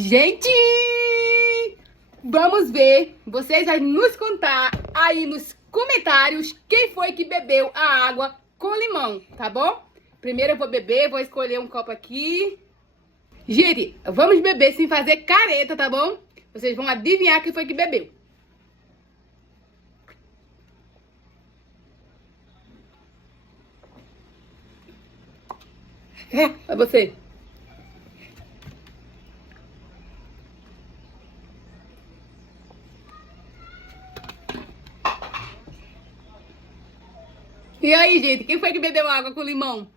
Gente, vamos ver. Vocês vão nos contar aí nos comentários quem foi que bebeu a água com limão, tá bom? Primeiro eu vou beber, vou escolher um copo aqui. Gente, vamos beber sem fazer careta, tá bom? Vocês vão adivinhar quem foi que bebeu. É você. E aí, gente, quem foi que bebeu água com limão?